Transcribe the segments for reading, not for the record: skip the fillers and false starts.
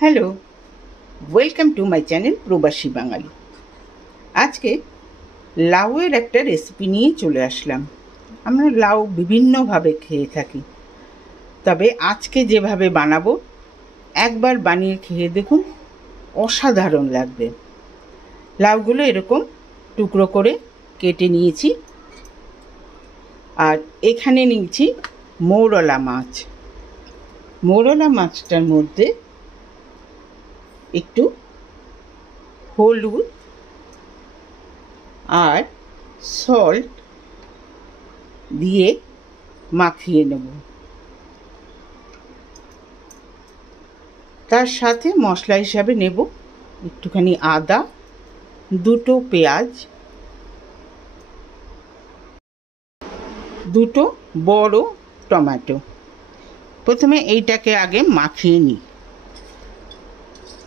Hello, welcome to my channel প্রবাসী বাঙালি। আজকে লাউয়ের একটা রেসিপি নিয়ে চলে আসলাম। আমরা লাউ বিভিন্নভাবে খেয়ে থাকি, তবে আজকে যেভাবে বানাবো একবার বানিয়ে খেয়ে দেখুন, অসাধারণ লাগবে। লাউগুলো এরকম টুকরো করে কেটে নিয়েছি, আর এখানে নিয়েছি মৌরলা মাছ। মৌরলা মাছটার মধ্যে একটু হলুদ আর সল্ট দিয়ে মাখিয়ে নেব। তার সাথে মশলা হিসাবে নেব একটুখানি আদা, দুটো পেঁয়াজ, দুটো বড় টমেটো। প্রথমে এইটাকে আগে মাখিয়ে নিই।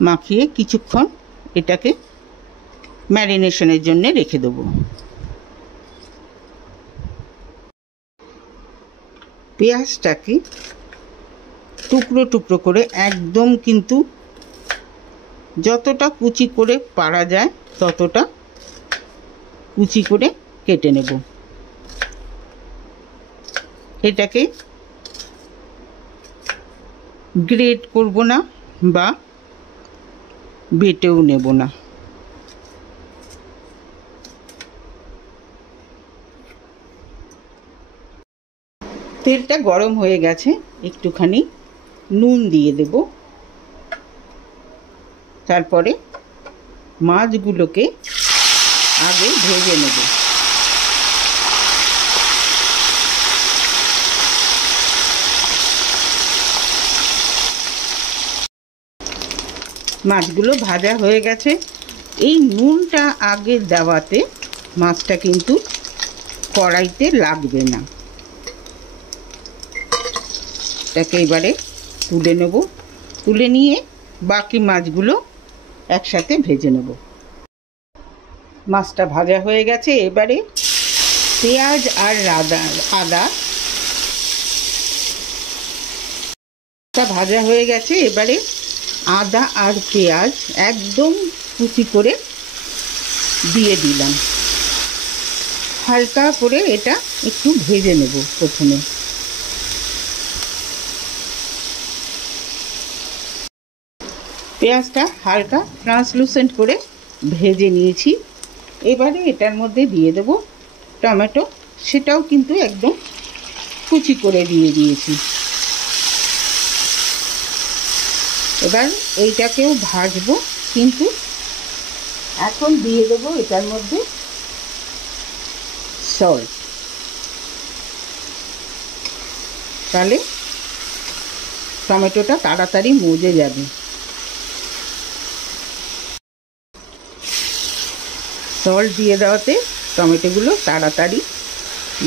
মাখিয়ে কিছুক্ষণ এটাকে ম্যারিনেশনের জন্য রেখে দেব। পেঁয়াজটাকে টুকরো টুকরো করে, একদম কিন্তু যতটা কুচি করে পারা যায় ততটা কুচি করে কেটে নেব। এটাকে গ্রেট করব না বা বেটেও নেব না। তেলটা গরম হয়ে গেছে, একটুখানি নুন দিয়ে দেব। তারপরে মাছগুলোকে আগে ভেজে নেব। মাছগুলো ভাজা হয়ে গেছে। এই নুনটা আগে দেওয়াতে মাছটা কিন্তু কড়াইতে লাগবে না। এটাকে এবারে তুলে নেব। তুলে নিয়ে বাকি মাছগুলো একসাথে ভেজে নেব। মাছটা ভাজা হয়ে গেছে। এবারে পেঁয়াজ আর আদা ভাজা হয়ে গেছে। এবারে আদা আর পেঁয়াজ একদম কুচি করে দিয়ে দিলাম। হালকা করে এটা একটু ভেজে নেব। প্রথমে পেঁয়াজটা হালকা ট্রান্সলুসেন্ট করে ভেজে নিয়েছি। এবারে এটার মধ্যে দিয়ে দেব টমেটো। সেটাও কিন্তু একদম কুচি করে দিয়ে দিয়েছি। এবার এইটাকেও ভাজবো, কিন্তু এখন দিয়ে দেবো এটার মধ্যে সল্ট। তাহলে টমেটোটা তাড়াতাড়ি মজে যাবে। সল্ট দিয়ে দেওয়াতে টমেটোগুলো তাড়াতাড়ি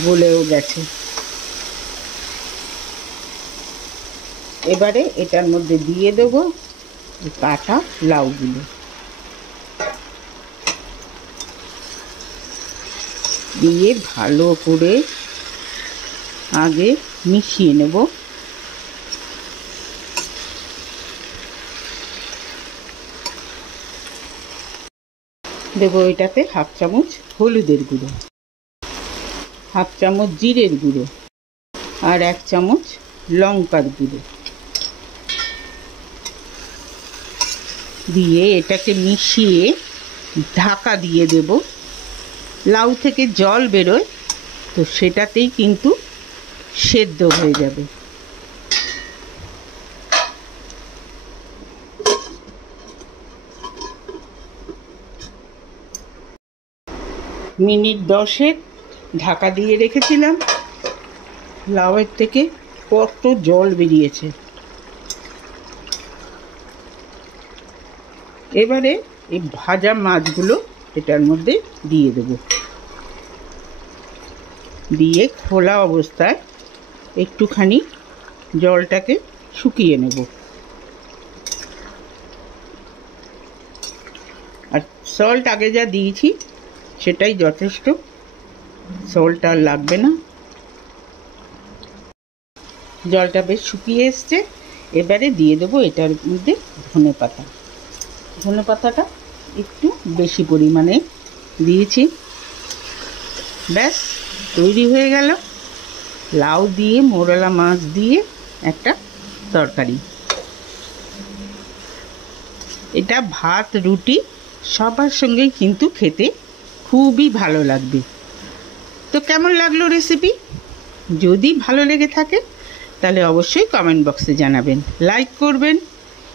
গলেও গেছে। এবারে এটার মধ্যে দিয়ে দেব কাটা লাউগুলো। দিয়ে ভালো করে আগে মিশিয়ে নেব। দেবো এটাতে হাফ চামচ হলুদের গুঁড়ো, হাফ চামচ জিরের গুঁড়ো, আর 1 চামচ লঙ্কার গুঁড়ো দিয়ে এটাকে মিশিয়ে ঢাকা দিয়ে দেব। লাউ থেকে জল বেরোয়, তো সেটাতেই কিন্তু সেদ্ধ হয়ে যাবে। মিনিট 10 ঢাকা দিয়ে রেখেছিলাম। লাউয়ের থেকে কত জল বেরিয়েছে। এবারে এই ভাজা মাছগুলো এটার মধ্যে দিয়ে দেব। দিয়ে খোলা অবস্থায় একটুখানি জলটাকে শুকিয়ে নেব। আর সল্ট আগে যা দিয়েছি সেটাই যথেষ্ট, সল্ট আর লাগবে না। জলটা বেশ শুকিয়ে এসছে। এবারে দিয়ে দেবো এটার মধ্যে ধনে পাতা। ধনে পাতাটা একটু বেশি পরিমাণে দিয়েছি। ব্যাস তৈরি হয়ে গেল লাউ দিয়ে মোরলা মাছ দিয়ে একটা তরকারি। এটা ভাত রুটি সবার সঙ্গেই কিন্তু খেতে খুবই ভালো লাগবে। তো কেমন লাগলো রেসিপি? যদি ভালো লেগে থাকে তাহলে অবশ্যই কমেন্ট বক্সে জানাবেন, লাইক করবেন,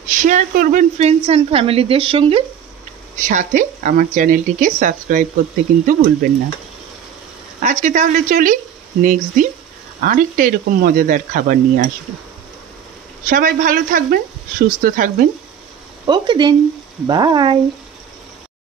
শেয়ার করবেন ফ্রেন্ডস অ্যান্ড ফ্যামিলিদের সঙ্গে, সাথে আমার চ্যানেলটিকে সাবস্ক্রাইব করতে কিন্তু ভুলবেন না। আজকে তাহলে চলি, নেক্সট দিন আরেকটা এরকম মজাদার খাবার নিয়ে আসবো। সবাই ভালো থাকবেন, সুস্থ থাকবেন। ওকে দেন, বাই।